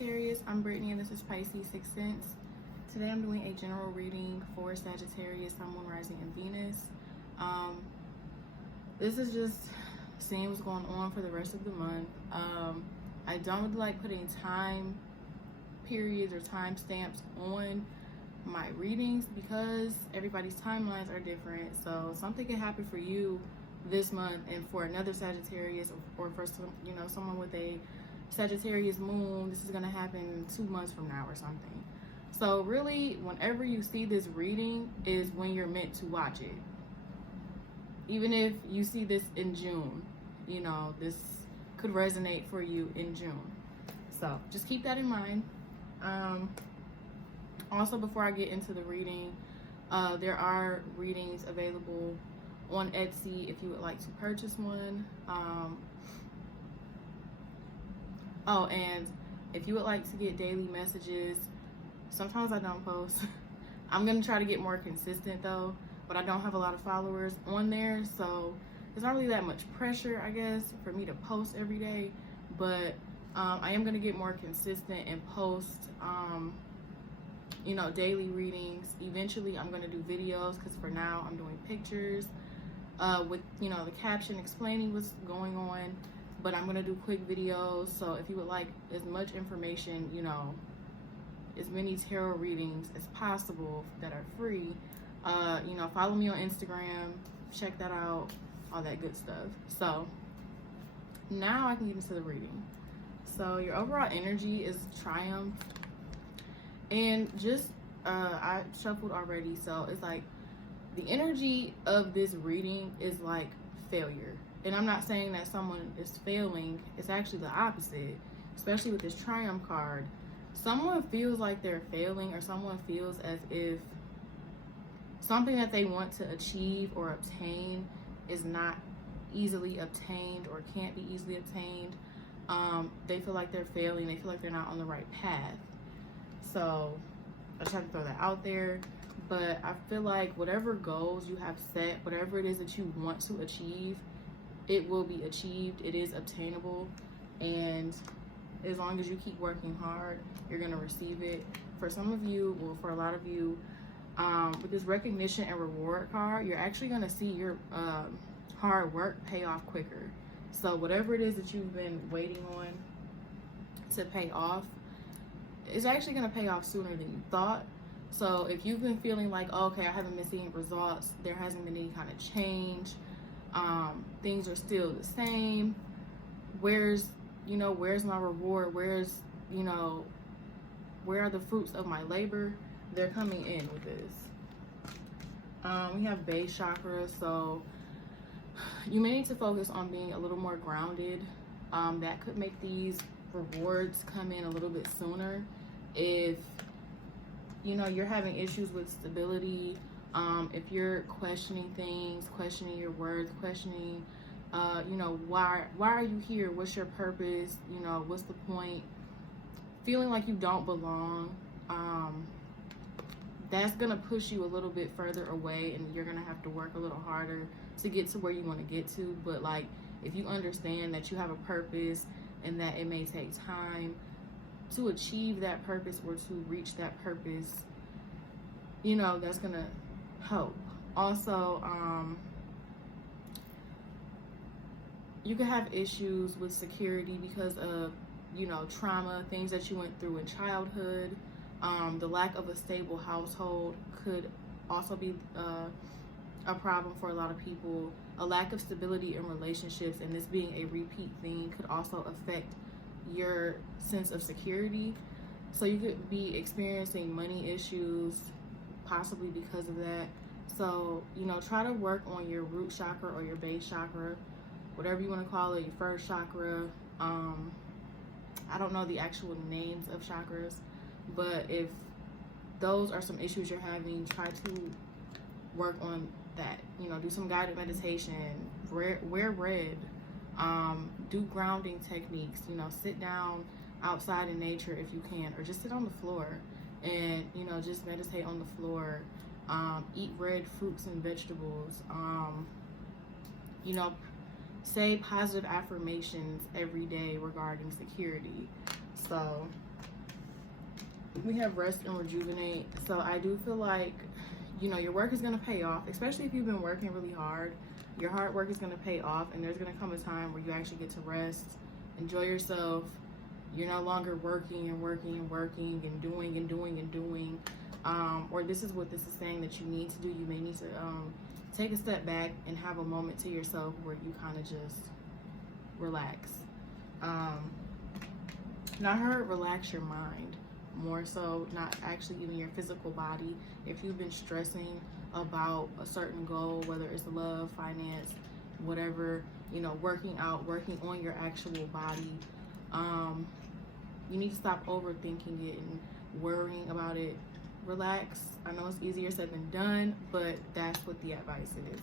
Sagittarius. I'm Brittany and this is Pisces 6 Sense. Today I'm doing a general reading for Sagittarius, Sun, Moon, Rising, and Venus. This is just seeing what's going on for the rest of the month. I don't really like putting time periods or time stamps on my readings because everybody's timelines are different. So something can happen for you this month and for another Sagittarius, or for some, someone with a Sagittarius moon, this is going to happen 2 months from now or something. So really, whenever you see this reading is when you're meant to watch it. Even if you see this in June, this could resonate for you in June. So just keep that in mind. Also, before I get into the reading, there are readings available on Etsy if you would like to purchase one. Oh, and if you would like to get daily messages, sometimes I don't post. I'm going to try to get more consistent though, but I don't have a lot of followers on there, so it's not really that much pressure, I guess, for me to post every day. But I am going to get more consistent and post, daily readings. Eventually, I'm going to do videos because for now I'm doing pictures with, the caption explaining what's going on. But I'm going to do quick videos, so if you would like as much information, as many tarot readings as possible that are free, follow me on Instagram, check that out, all that good stuff. So now I can get into the reading. So your overall energy is triumph, and just I shuffled already, so it's like the energy of this reading is like failure. And I'm not saying that someone is failing, it's actually the opposite, especially with this triumph card. Someone feels like they're failing, or someone feels as if something that they want to achieve or obtain is not easily obtained or can't be easily obtained. They feel like they're failing, they feel like they're not on the right path. So I just have to throw that out there. But I feel like whatever goals you have set, whatever it is that you want to achieve, it will be achieved. It is obtainable, and as long as you keep working hard, you're going to receive it. For some of you, well, for a lot of you, with this recognition and reward card, you're actually going to see your hard work pay off quicker. So whatever it is that you've been waiting on to pay off, it's actually going to pay off sooner than you thought. So if you've been feeling like, oh, okay, I haven't been seeing results, there hasn't been any kind of change, things are still the same, where's my reward, where are the fruits of my labor? They're coming in with this. We have base chakra, so you may need to focus on being a little more grounded. That could make these rewards come in a little bit sooner. If you're having issues with stability, if you're questioning things, questioning your words, questioning why are you here, what's your purpose, what's the point, feeling like you don't belong, that's gonna push you a little bit further away, and you're gonna have to work a little harder to get to where you want to get to. But like, if you understand that you have a purpose and that it may take time to achieve that purpose or to reach that purpose, that's gonna help. Also, you could have issues with security because of trauma, things that you went through in childhood. The lack of a stable household could also be a problem for a lot of people. A lack of stability in relationships, and this being a repeat thing, could also affect your sense of security. So you could be experiencing money issues possibly because of that. So try to work on your root chakra or your base chakra, whatever you want to call it, your first chakra. I don't know the actual names of chakras, but if those are some issues you're having, try to work on that. Do some guided meditation, wear red, do grounding techniques, sit down outside in nature if you can, or just sit on the floor and just meditate on the floor. Eat red fruits and vegetables. Say positive affirmations every day regarding security. So We have rest and rejuvenate. So I do feel like, you know, your work is going to pay off, especially if you've been working really hard. Your hard work is going to pay off, and there's going to come a time where you actually get to rest, enjoy yourself. You're no longer working and working and working and doing and doing and doing. Or this is what this is saying that you need to do. You may need to take a step back and have a moment to yourself where you kind of just relax. Not her, relax your mind. More so, not actually even your physical body. If you've been stressing about a certain goal, whether it's love, finance, whatever, you know, working out, working on your actual body, you need to stop overthinking it and worrying about it. Relax. I know it's easier said than done, but that's what the advice is.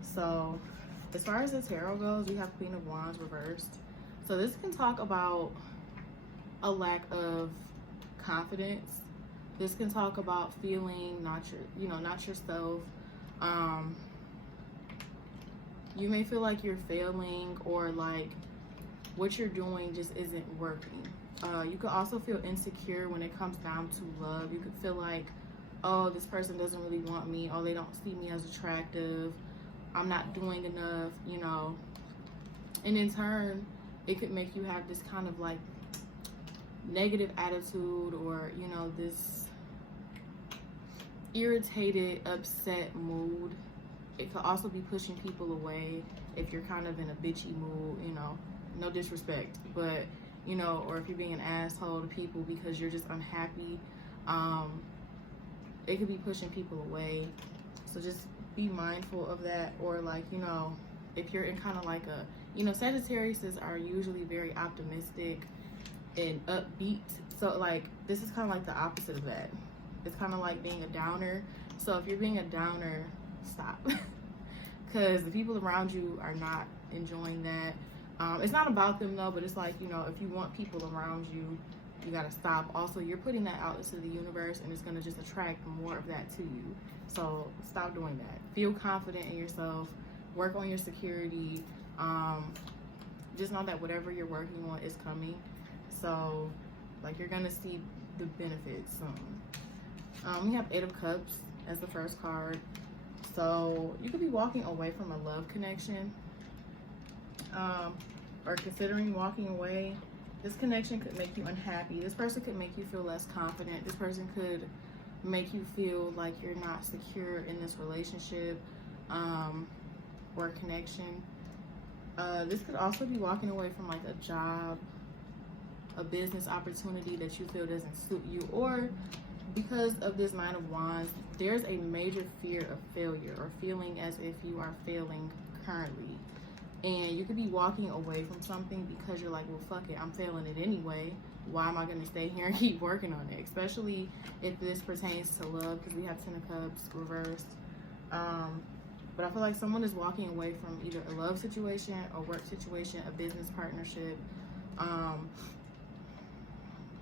So as far as the tarot goes, we have Queen of Wands reversed. So this can talk about a lack of confidence. This can talk about feeling not yourself. You may feel like you're failing, or like what you're doing just isn't working. You could also feel insecure when it comes down to love. You could feel like, oh, this person doesn't really want me. Oh, they don't see me as attractive. I'm not doing enough, you know. And in turn, it could make you have this kind of like negative attitude, or, you know, this irritated, upset mood. It could also be pushing people away if you're kind of in a bitchy mood, you know, no disrespect, but, you know, or if you're being an asshole to people because you're just unhappy. It could be pushing people away. So just be mindful of that. Or like, you know, if you're in kind of like a, you know, Sagittariuses are usually very optimistic and upbeat. So like, this is kind of like the opposite of that. It's kind of like being a downer. So if you're being a downer, stop. Because the people around you are not enjoying that. It's not about them though, but it's like, you know, if you want people around you, you gotta stop. Also, you're putting that out into the universe, and it's gonna just attract more of that to you. So stop doing that. Feel confident in yourself. Work on your security. Just know that whatever you're working on is coming. So like, you're gonna see the benefits soon. We have 8 of Cups as the first card. So you could be walking away from a love connection, or considering walking away. This connection could make you unhappy. This person could make you feel less confident. This person could make you feel like you're not secure in this relationship or connection. This could also be walking away from like a job, a business opportunity that you feel doesn't suit you, or because of this 9 of Wands, there's a major fear of failure, or feeling as if you are failing currently. And you could be walking away from something because you're like, well, fuck it, I'm failing it anyway. Why am I going to stay here and keep working on it? Especially if this pertains to love, because we have 10 of Cups reversed. But I feel like someone is walking away from either a love situation, a work situation, a business partnership,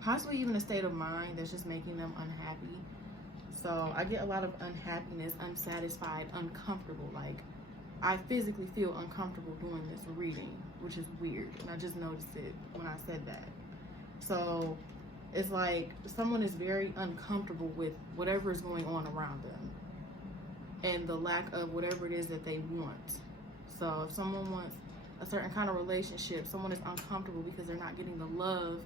possibly even a state of mind that's just making them unhappy. So I get a lot of unhappiness, unsatisfied, uncomfortable. Like, I physically feel uncomfortable doing this reading, which is weird. And I just noticed it when I said that. So it's like someone is very uncomfortable with whatever is going on around them and the lack of whatever it is that they want. So if someone wants a certain kind of relationship, someone is uncomfortable because they're not getting the love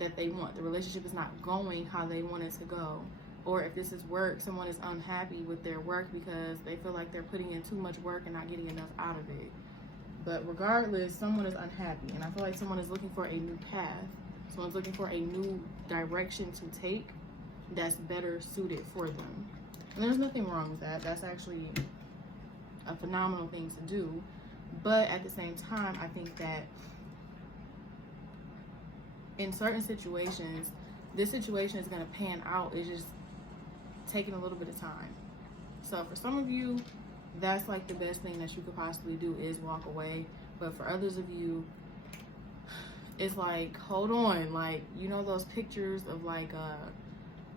that they want. The relationship is not going how they want it to go. Or if this is work, someone is unhappy with their work because they feel like they're putting in too much work and not getting enough out of it. But regardless, someone is unhappy, and I feel like someone is looking for a new path. Someone's looking for a new direction to take that's better suited for them. And there's nothing wrong with that. That's actually a phenomenal thing to do. But at the same time, I think that in certain situations, this situation is going to pan out. It's just taking a little bit of time. So for some of you, that's like the best thing that you could possibly do is walk away. But for others of you, it's like, hold on. Like, you know those pictures of like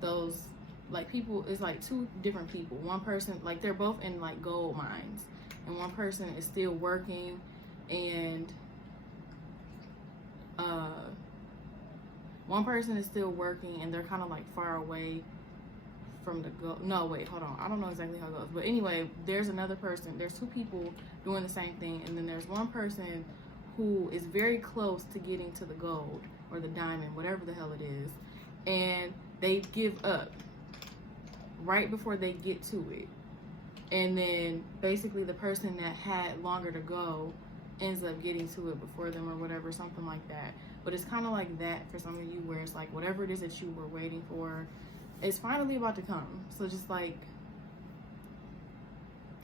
those like people, it's like 2 different people. One person, like they're both in like gold mines, and one person is still working, and One person is still working and they're kind of like far away from the go. No, wait, hold on. I don't know exactly how it goes. But anyway, there's another person. There's two people doing the same thing. And then there's one person who is very close to getting to the gold or the diamond, whatever the hell it is. And they give up right before they get to it. And then basically the person that had longer to go ends up getting to it before them or whatever, something like that. But it's kind of like that for some of you, where it's like whatever it is that you were waiting for, it's finally about to come. So just like,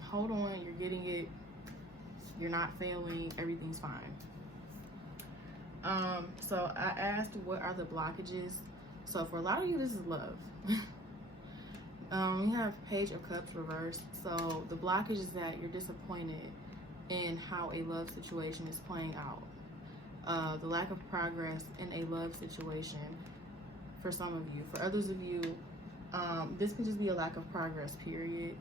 hold on, you're getting it. You're not failing. Everything's fine. So I asked, what are the blockages? So for a lot of you, this is love. We have Page of Cups reversed. So the blockage is that you're disappointed in how a love situation is playing out. The lack of progress in a love situation for some of you. For others of you, this could just be a lack of progress, period.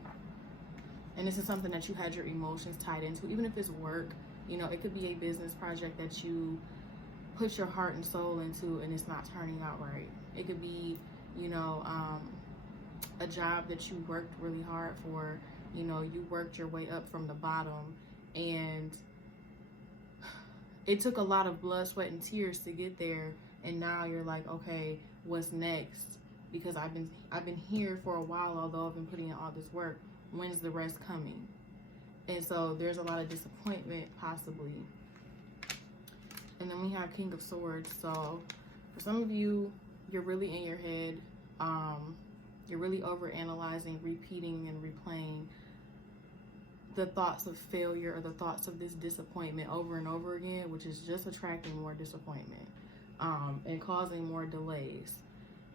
And this is something that you had your emotions tied into. Even if it's work, you know, it could be a business project that you put your heart and soul into and it's not turning out right. It could be, you know, a job that you worked really hard for. You know, you worked your way up from the bottom and it took a lot of blood, sweat, and tears to get there. And now you're like, okay, what's next? Because I've been here for a while, although I've been putting in all this work. When's the rest coming? And so there's a lot of disappointment, possibly. And then we have King of Swords. So for some of you, you're really in your head. You're really overanalyzing, repeating, and replaying the thoughts of failure or the thoughts of this disappointment over and over again, which is just attracting more disappointment and causing more delays.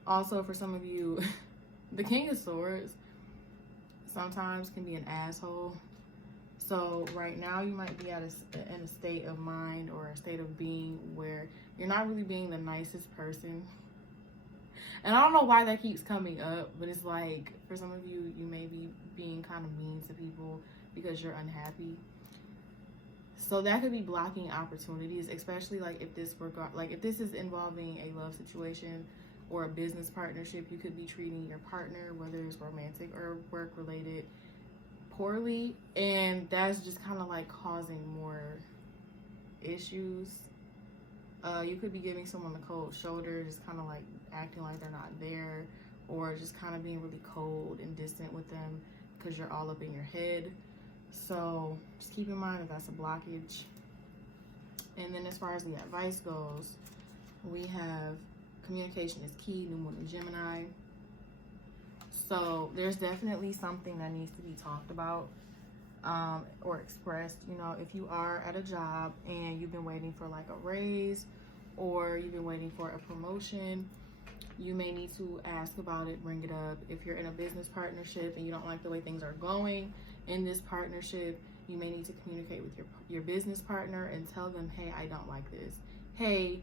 Also, for some of you, the King of Swords sometimes can be an asshole. So right now you might be in a state of mind or a state of being where you're not really being the nicest person. And I don't know why that keeps coming up, but it's like, for some of you, you may be being kind of mean to people because you're unhappy. So that could be blocking opportunities, especially like if this is involving a love situation or a business partnership. You could be treating your partner, whether it's romantic or work related, poorly, and that's just kind of like causing more issues. You could be giving someone the cold shoulder, just kind of like acting like they're not there, or just kind of being really cold and distant with them because you're all up in your head. So just keep in mind that that's a blockage. And then as far as the advice goes, we have communication is key, new moon in Gemini. So there's definitely something that needs to be talked about or expressed. You know, if you are at a job and you've been waiting for like a raise or you've been waiting for a promotion, you may need to ask about it, bring it up. If you're in a business partnership and you don't like the way things are going in this partnership, you may need to communicate with your business partner and tell them, hey, I don't like this. Hey,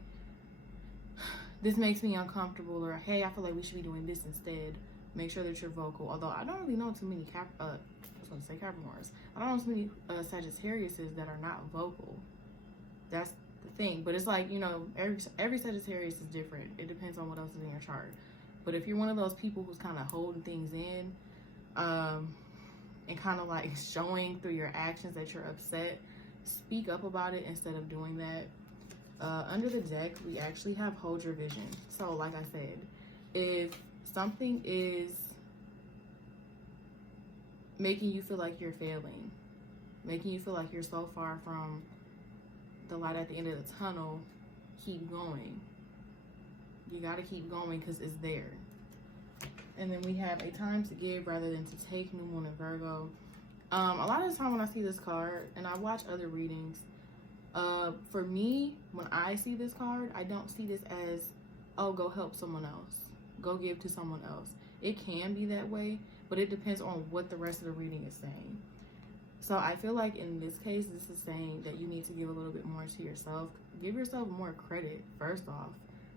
this makes me uncomfortable, or hey, I feel like we should be doing this instead. Make sure that you're vocal. Although I don't really know too many Capricorns. I don't know too many Sagittariuses that are not vocal. That's the thing. But it's like, you know, every Sagittarius is different. It depends on what else is in your chart. But if you're one of those people who's kind of holding things in, and kind of like showing through your actions that you're upset, speak up about it instead of doing that. Under the deck, we actually have hold your vision. So like I said, if something is making you feel like you're failing, making you feel like you're so far from the light at the end of the tunnel, keep going. You got to keep going because it's there. And then we have a time to give rather than to take, new moon in Virgo. A lot of the time when I see this card, and I watch other readings, for me, when I see this card, I don't see this as, oh, go help someone else, go give to someone else. It can be that way, but it depends on what the rest of the reading is saying. So I feel like in this case, this is saying that you need to give a little bit more to yourself. Give yourself more credit, first off.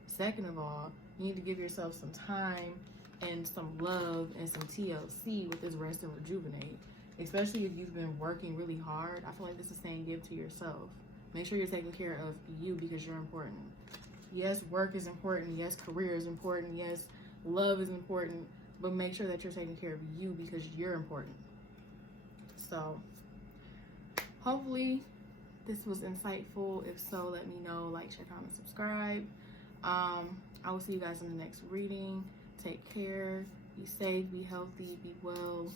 Second of all, you need to give yourself some time and some love and some TLC with this rest and rejuvenate. Especially if you've been working really hard. I feel like this is saying give to yourself. Make sure you're taking care of you because you're important. Yes, work is important. Yes, career is important. Yes, love is important. But make sure that you're taking care of you because you're important. So hopefully this was insightful. If so, let me know. Like, share, comment, subscribe. I will see you guys in the next reading. Take care. Be safe. Be healthy. Be well.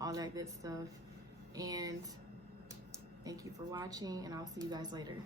All that good stuff. And thank you for watching. And I'll see you guys later.